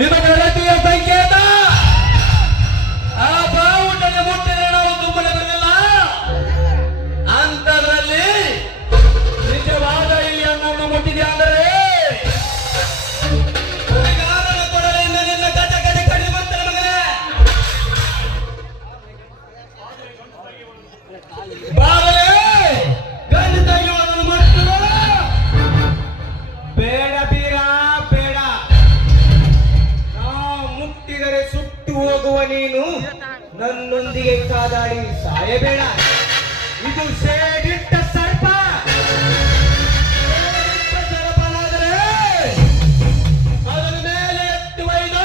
ಇದು ಗೆಳತಿಯ ಸಂಕೇತ. ಆ ಬಾವುಟನೆ ಮುಟ್ಟಿದರೆ ನಾವು ಸುಮ್ಮನೆ ಬರಲಿಲ್ಲ. ಅಂತದ್ರಲ್ಲಿ ನಿಜವಾದ ಈ ಅಣ್ಣನ್ನು ಮುಟ್ಟಿದೆ ಅಂದರೆ ಕೊಡಲಿಂದ ನಿನ್ನ ಗಜ ಗಜ ಕಡಿದು ಬಂತಲ್ಲ ಮಗನೇ. ಬಾಗಲೇ ಖಂಡಿತಾಗಿ ಅದನ್ನು ಮುಟ್ಟುವ. ಬೇಡ ಬೀರ ಬೇಡ. ನಾವು ಮುಟ್ಟಿದರೆ ಸುಟ್ಟು ಹೋಗುವ ನೀನು ನನ್ನೊಂದಿಗೆ ಕಾದಾಡಿ ಸಾಯಬೇಡ. ಇದು ಸೇಡಿಟ್ಟ ಸರ್ಪ. ಸರ್ಪನಾದರೆ ಅದರ ಮೇಲೆ ಎತ್ತು ಒಯ್ದು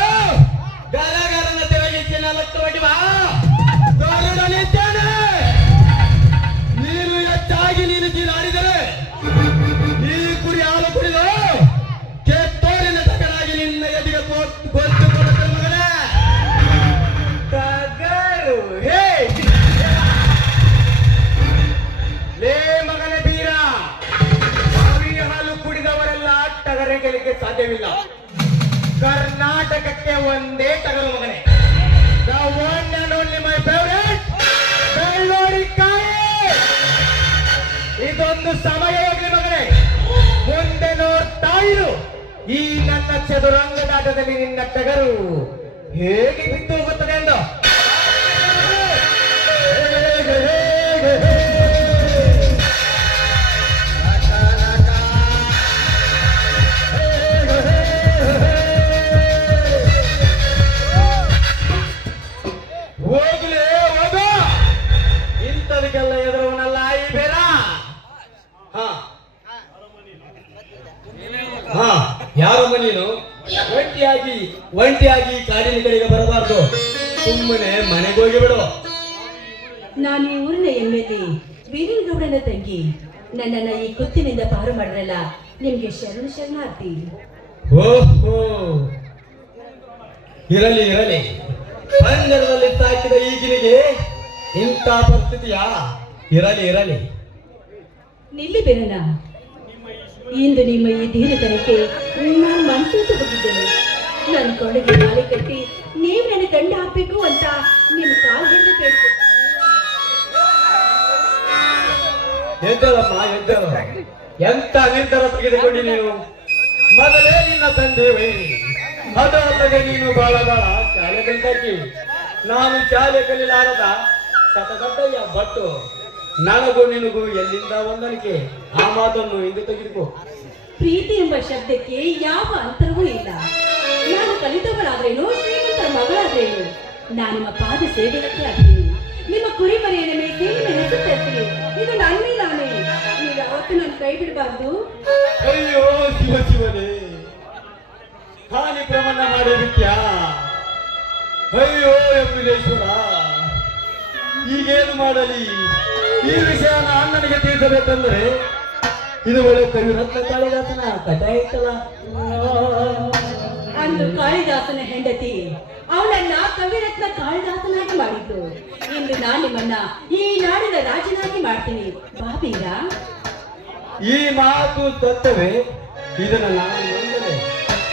ಗರಗರನ ತೆರಗಿಸಿ ನಲತ್ತು ಹೊಡಿವ. ಗರುಡನಿದ್ದೇನೆ. ನೀನು ಹೆಚ್ಚಾಗಿ ನೀನು ಚೀರಾಡಿದರೆ ಈ ಕುರಿ ಹಾಲು ಕುಡಿದು ಕೆತ್ತೋರಿನ ತಗನಾಗಿ ನಿನ್ನ ಎದಿಗೆ ಗೊತ್ತು ಕೊಡುತ್ತೆ ಮಗನೇ. ತಗರು ಹೇ ಲೇ ಮಗನೇ ಬೀರ. ಕುರಿ ಹಾಲು ಕುಡಿದವರೆಲ್ಲ ಟಗರಿಗಳಿಗೆ ಸಾಧ್ಯವಿಲ್ಲ. ಕರ್ನಾಟಕಕ್ಕೆ ಒಂದೇ ಟಗರು ಮಗನೇ. The one and only my favorite ಬೆಳ್ಳೂರಿ ಕಾಯಿ. ಇದೊಂದು ಸಮಯ ಹೋಗ್ಲಿ ಮಗನೇ. ಮುಂದೆ ನೋಡ್ತಾ ಇರು. ಈ ನನ್ನ ಚದುರಂಗದಾಟದಲ್ಲಿ ನಿನ್ನ ಟಗರು ಹೇಗೆ ಬಿದ್ದು ಹೋಗುತ್ತದೆ ಎಂದು. ಹೋಗ್ಲೇ ಹೋಗ. ಇಂಥದಕ್ಕೆಲ್ಲ ಎದುರವನಲ್ಲ ಈ ಬೇರ. ಯಾರಮ್ಮ ನೀನು? ಒಂಟಿಯಾಗಿ ಕಾಡಿನ ಕಡೆಗೆ ಬರಬಾರ್ದು. ಸುಮ್ಮನೆ ಮನೆಗೆ ಹೋಗಿ ಬಿಡು. ನಾನು ಈ ಊರಿನ ಎಮ್ಮೆಲ್ಲಿ ವೀರಗೌಡನ ತಂಗಿ. ನನ್ನನ್ನ ಈ ಕುತ್ತಿನಿಂದ ಪಾರು ಮಾಡಿದ್ರಲ್ಲ, ನಿಮ್ಗೆ ಶರಣಾರ್ಥಿ. ಓಹೋ, ಇರಲಿ ಇರಲಿ. ಪಂಜರದಲ್ಲಿ ಸಾಕಿದ ಈಗಿನಿಗೆ ಇಂಥ ಪರಿಸ್ಥಿತಿಯಾ? ಇರಲಿ ಇರಲಿ. ನಿಲ್ಲಿ ಬೆರನ. ಇಂದು ನಿಮ್ಮ ಈ ಧೀರತನಕ್ಕೆ ನಾನು ಮನಸ್ಸು ಹೋಗಿದ್ದೇನೆ. ನನ್ನ ಕೊನೆಗೆ ಮಾಲೆ ಕಟ್ಟಿ ನೀವು ನನ್ನ ಗಂಡ ಹಾಕ್ಬೇಕು ಅಂತ ನಿಮ್ಮ ಕಾಲು ಹಿಡಿದು ಕೇಳ್ತೀನಿ. ಎದ್ದಳಮ್ಮ ಎದ್ದಳ. ಎಂತ ನಿರ್ಧಾರ ತೆಗೆದುಕೊಂಡು ನೀನು? ಮೊದಲೇ ನಿನ್ನ ತಂದೆ ವೈರಿ, ಅದರೊಳಗೆ ನೀನು ಬಾಳ ಶಾಲೆ ಕಲಿತಾಕಿ. ನಾನು ಶಾಲೆ ಕಲಿಲಾರದ ಸತಗಡ್ಡಯ್ಯ ಬಟ್ಟು. ನನಗೂ ನಿನಗೂ ಎಲ್ಲಿಂದ ಹೊಂದಾಣಿಕೆ? ಆ ಮಾತನ್ನು ಹಿಂದೆ ತೆಗೆದುಕೋ. ಪ್ರೀತಿ ಎಂಬ ಶಬ್ದಕ್ಕೆ ಯಾವ ಅಂತರವೂ ಇಲ್ಲ. ನಾನು ಕಲಿತವಳಾದ್ರೇನು, ಶ್ರೀಮಂತರ ಮಗಳಾದ್ರೇನು, ನಾನು ನಿಮ್ಮ ಪಾದ ಸೇವೆಯಕ್ಕೆ ಆಗ್ತೀನಿ. ನಿಮ್ಮ ಕುರಿಮರಿಯನ್ನು ಮೇಕೆ ನಿಮ್ಮ ಹೆಸರು ತರ್ತೀನಿ. ಇದು ನನ್ನೇ ನಾನೇ. ನೀವು ಯಾವತ್ತೂ ನಾನು ಕೈ ಬಿಡಬಾರ್ದು. ಅಯ್ಯೋ ಶಿವ ಶಿವನೇ, ಹಾನಿ ಪ್ರಮಾಣ ಮಾಡಿರುತ್ಯಾ? ಅಯ್ಯೋ ಎಂಬುದೇಶ್ವರ, ಈಗೇನು ಮಾಡಲಿ? ಈ ವಿಷಯನ ಅಣ್ಣನಿಗೆ ತಿಳಿಸಬೇಕಂದ್ರೆ ಇದು ಒಳ್ಳೆ ಕವಿರತ್ನ ಕಾಳಿದಾಸನ ಕಥೆ ಐತಲ್ಲ. ಅಂದು ಕಾಳಿದಾಸನ ಹೆಂಡತಿ ಅವಳನ್ನ ಕವಿರತ್ನ ಕಾಳಿದಾಸನಾಗಿ ಮಾಡಿದ್ದು. ಇಂದು ನಾನು ನಿಮ್ಮನ್ನ ಈ ನಾಡಿನ ರಾಜನಾಗಿ ಮಾಡ್ತೀನಿ. ಬಾಬೀರ, ಈ ಮಾತು ತತ್ವವೇ. ಇದನ್ನ ನಾನು ನಂಬಲೆ.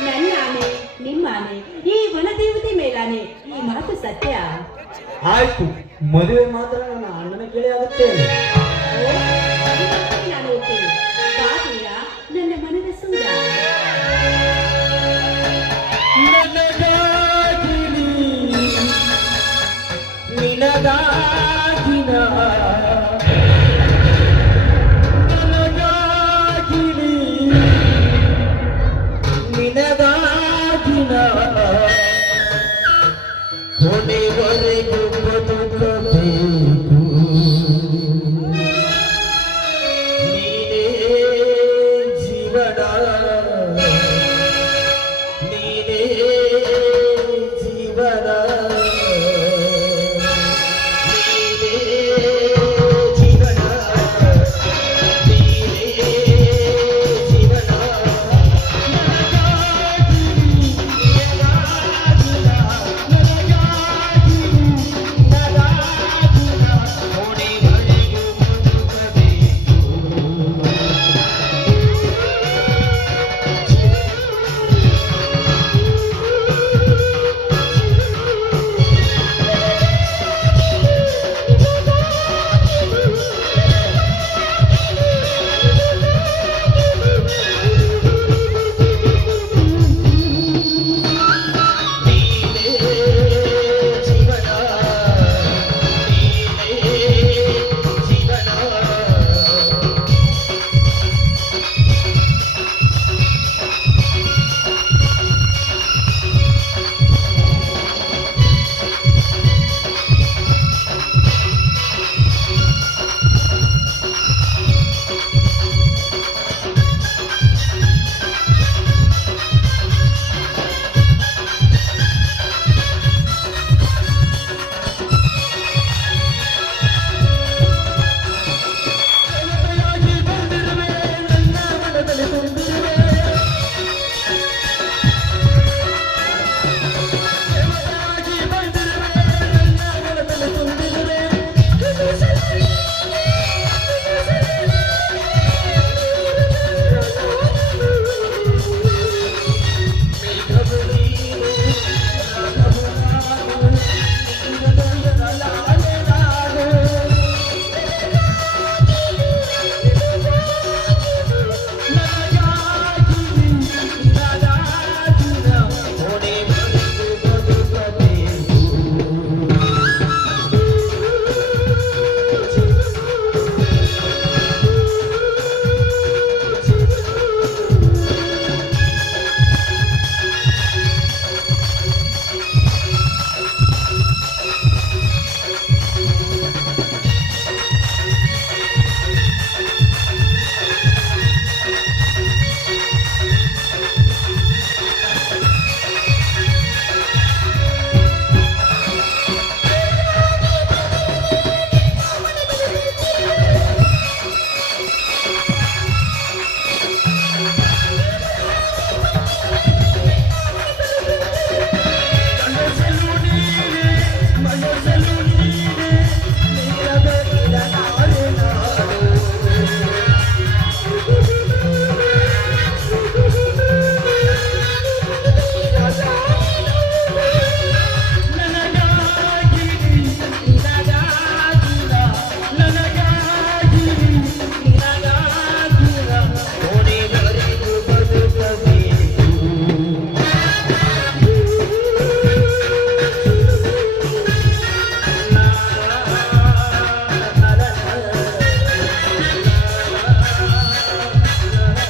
ನನ್ನ ಆನೆ, ನಿಮ್ಮ ಆನೆ, ಈ ವನದೇವತೆ ಮೇಲಾನೆ, ಈ ಮಾತು ಸತ್ಯ. ಆಯ್ತು, ಮದುವೆ ಮಾತ್ರ ನನ್ನ ಅಣ್ಣನ ಕೇಳಿ ಆಗುತ್ತೇನೆ. ನಾನು ಹೋಗ್ತೇನೆ. ಬಾಬೀರ, ನನ್ನ ಮನದ ಸುಂದರ. ನಿನಗಾಗಿನ ನಿನಗ